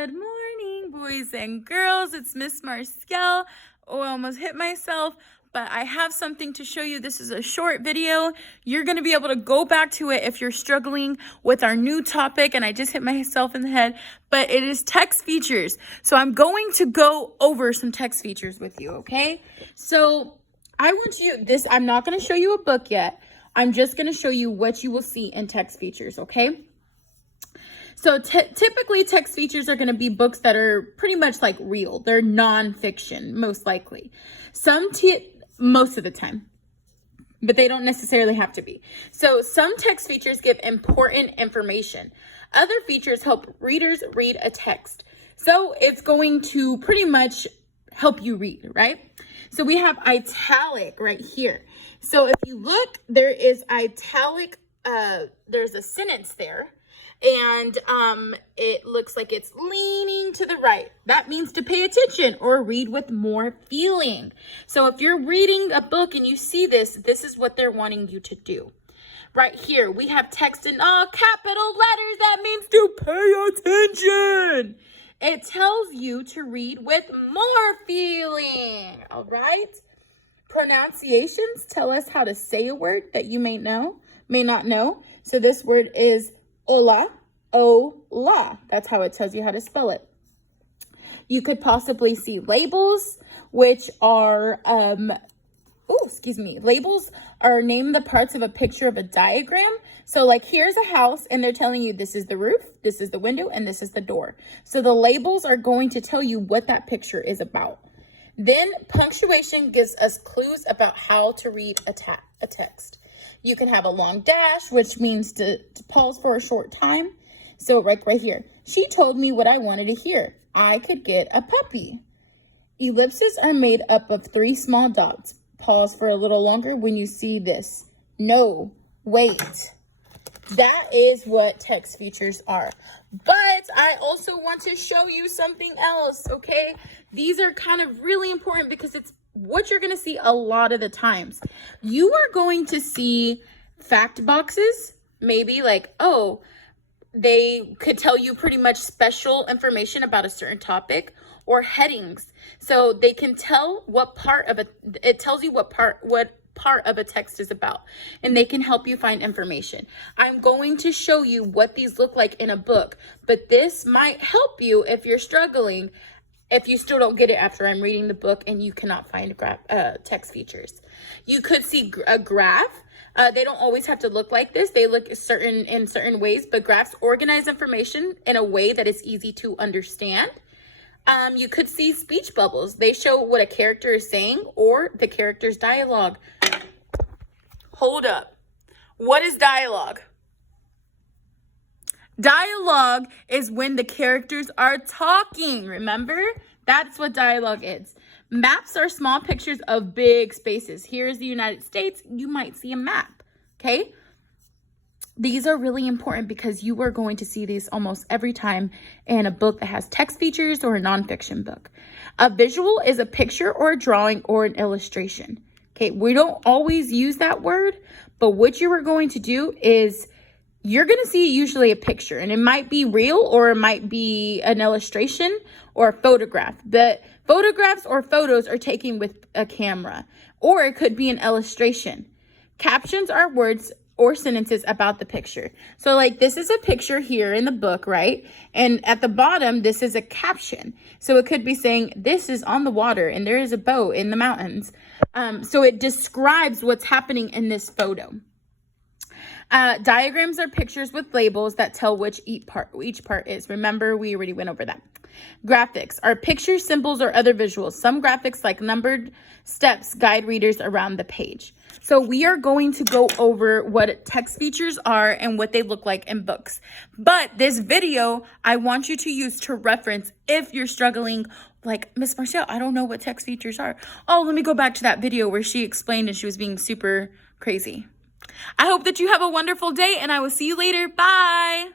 Good morning, boys and girls. It's Miss Marcel. Oh, I almost hit myself, but I have something to show you. This is a short video. You're going to be able to go back to it if you're struggling with our new topic, and I just hit myself in the head, but it is text features. So I'm going to go over some text features with you, okay? So I want you, I'm not going to show you a book yet. I'm just going to show you what you will see in text features, okay? So typically text features are going to be books that are pretty much like real. They're nonfiction, most likely. Most of the time, but they don't necessarily have to be. So some text features give important information. Other features help readers read a text. So it's going to pretty much help you read, right? So we have italic right here. So if you look, there is italic, there's a sentence there. And it looks like it's leaning to the right. That means to pay attention or read with more feeling. So if you're reading a book and you see this, this is what they're wanting you to do. Right here, we have text in all capital letters. That means to pay attention. It tells you to read with more feeling, all right? Pronunciations tell us how to say a word that you may not know. So this word is hola, hola. That's how it tells you how to spell it. You could possibly see labels, which are, labels are name the parts of a picture of a diagram. So like here's a house and they're telling you this is the roof, this is the window, and this is the door. So the labels are going to tell you what that picture is about. Then punctuation gives us clues about how to read a text. You can have a long dash, which means to pause for a short time. So right here, she told me what I wanted to hear. I could get a puppy. Ellipses are made up of 3 small dots. Pause for a little longer when you see this. No, wait. That is what text features are. But I also want to show you something else, okay? These are kind of really important because it's what you're going to see a lot of the times. You are going to see fact boxes, maybe like, oh, they could tell you pretty much special information about a certain topic, or headings. So they can tell it tells you what part of a text is about, and they can help you find information. I'm going to show you what these look like in a book, but this might help you if you're struggling. If you still don't get it after I'm reading the book and you cannot find text features. You could see a graph. They don't always have to look like this. They look in certain ways, but graphs organize information in a way that is easy to understand. You could see speech bubbles. They show what a character is saying or the character's dialogue. Hold up. What is dialogue? Dialogue is when the characters are talking, remember? That's what dialogue is. Maps are small pictures of big spaces. Here's the United States. You might see a map, okay? These are really important because you are going to see these almost every time in a book that has text features or a nonfiction book. A visual is a picture or a drawing or an illustration, okay? We don't always use that word, but what you are going to do is you're going to see usually a picture, and it might be real or it might be an illustration or a photograph. But photographs or photos are taken with a camera, or it could be an illustration. Captions are words or sentences about the picture. So like this is a picture here in the book, right? And at the bottom, this is a caption. So it could be saying, this is on the water and there is a boat in the mountains. So it describes what's happening in this photo. Diagrams are pictures with labels that tell which each part is. Remember, we already went over that. Graphics are pictures, symbols, or other visuals. Some graphics, like numbered steps, guide readers around the page. So we are going to go over what text features are and what they look like in books. But this video, I want you to use to reference if you're struggling, like, Miss Marcel, I don't know what text features are. Oh, let me go back to that video where she explained and she was being super crazy. I hope that you have a wonderful day, and I will see you later. Bye.